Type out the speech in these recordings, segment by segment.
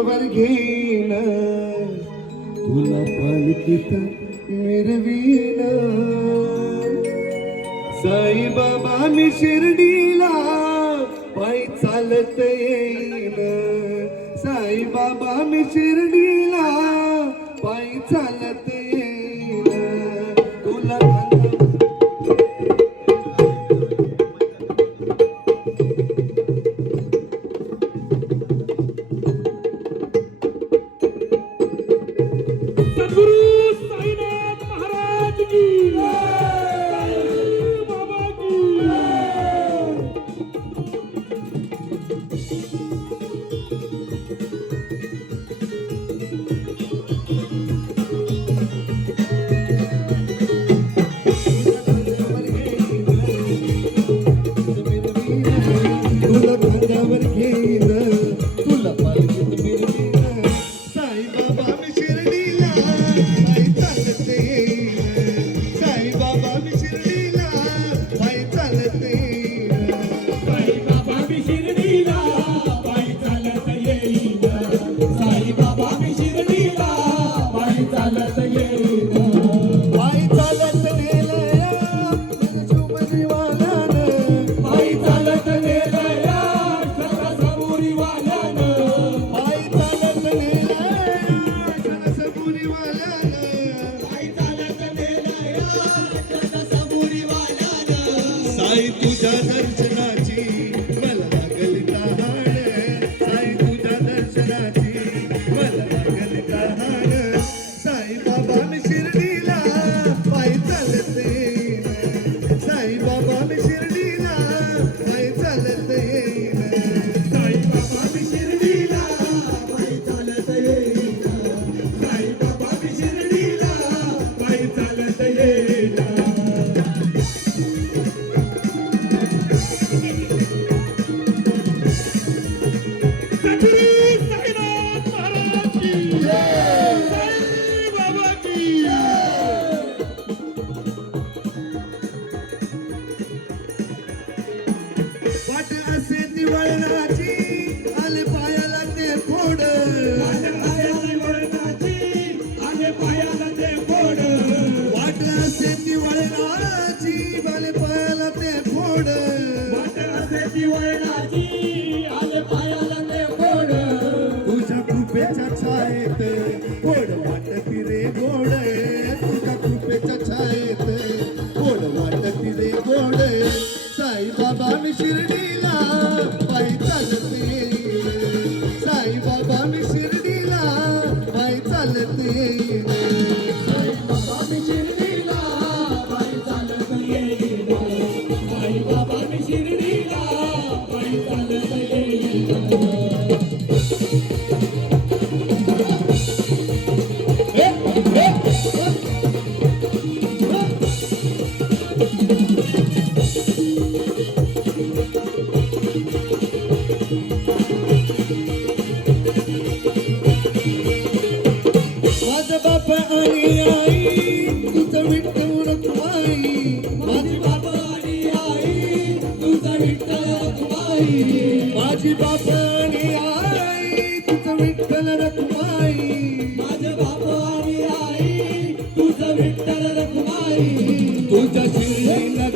वर घेण तुला पालखीत मिरवीन. साईबाबा मी शिर्डीला पाय चालत येईन. साईबाबा मी शिर्डीला पाय चालत Pull up. आई तुझ्या दर्शनाची मला लागल आई तुझ्या दर्शनाची मला लागल कहाण साईबाबा मी शिर्डीला पाय चालत. साईबाबा मी शिर्डीला पाय चालत. साईबाबा मी शिर्डीला पायी चालते माझी बापाने आई तुझं विठ्ठल रखुमाई माझ्या बापाने आई तुझं विठ्ठल रखुमाई तुझ्या शिर्डी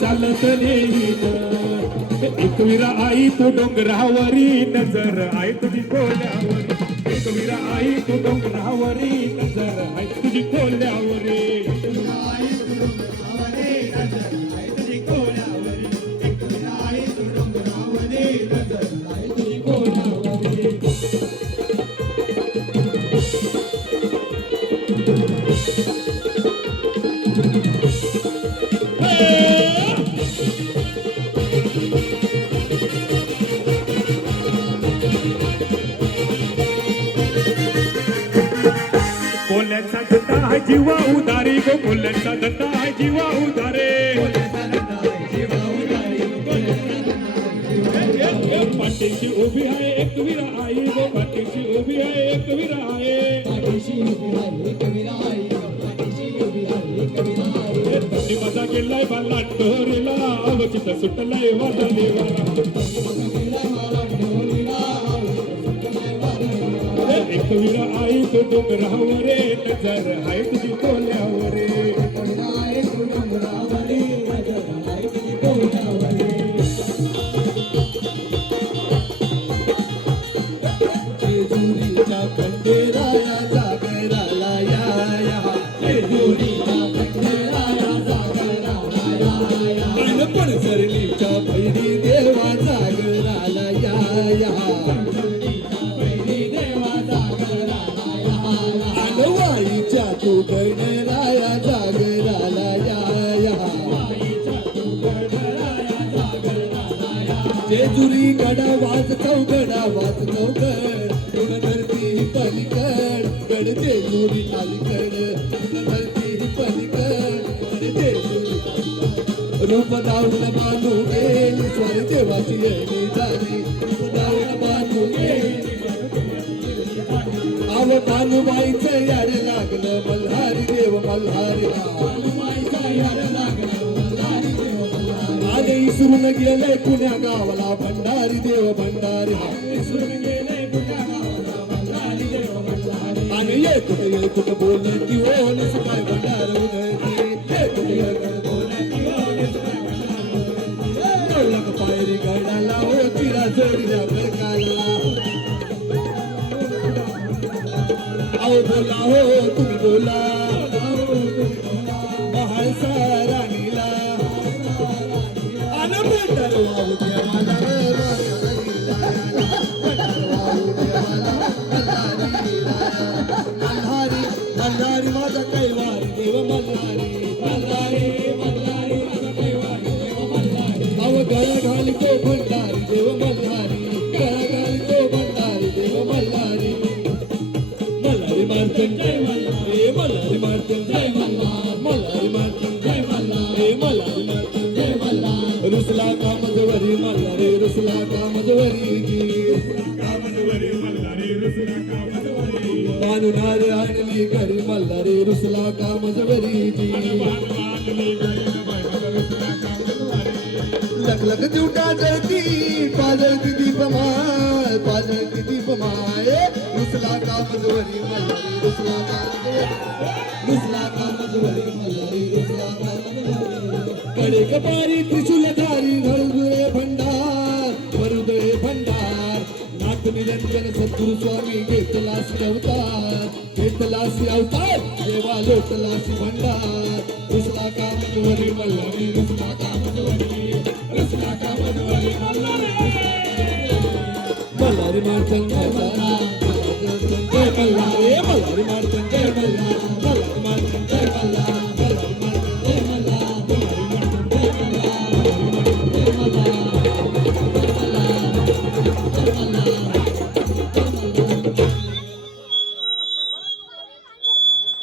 चालत नेईन एकविरा आई तू डोंगरावरी नजर आहे तुझी कोल्यावरी एकविरा आई तू डोंगरावरी नजर आहे तुझी कोल्यावरी आहे जीवा उदारी गो बोल्याचा धंदा आहे जीवा उदारे. पाठीशी उभी आहे एक विरा आई गो. पाठीशी उभी आहे एक विरा आहे. त्यांनी मजा केलाय बाला टोरीला. अवचित सुटलाय वादा एक विरा आई तो नजर हाय तुझी कोल्यावरे जेजुरी अलीकड तुण धरती रूप दाऊन मानू गेली स्वर देवाची येणी झाली. रूप दाऊन मानू गेली आव कानुबाईचं याड लागलं मल्हारी देव मल्हारी आगे इसरून गेले पुण्या गावाला भंडारी देव भंडारी आणि येकुट येकुट बोलले ती ओ नस भंडार उधळती येकुट येकुट पायरी गडाला ओ तिला जोडीला बरकाला आओ बोला हो तुम्ही बोला मल्हारी जय मल्हार मल्हारी जय मल्हार मल्हारी जय मल्हार मल्हारी जय मल्हार रुसला मल्हारी रुसला आणली घरी मल्हारी रुसला कामजवरी बांधली गळी बांधली लख लख जळती पाजळती दीपमाळ कामजवरी मल्हारी रुसला का रुसला का कामजवरी मल्हारी रुसला कामजवरी कडे कपारी त्रिशूल धारी धरुदुळे भंडार. वरुदळे भंडार. नाथ निरंजन सद्गुरु स्वामी घेतलासी अवतार घेतलासी अवतार देवा लोटलासी भंडार. रुसला का कामजवरी मल्हारी रुसला का कामजवरी रुसला कामजवरी मल्हारी मार्तंड मल्हारी. जय मल्हारी मल्हारी मार्तंड जय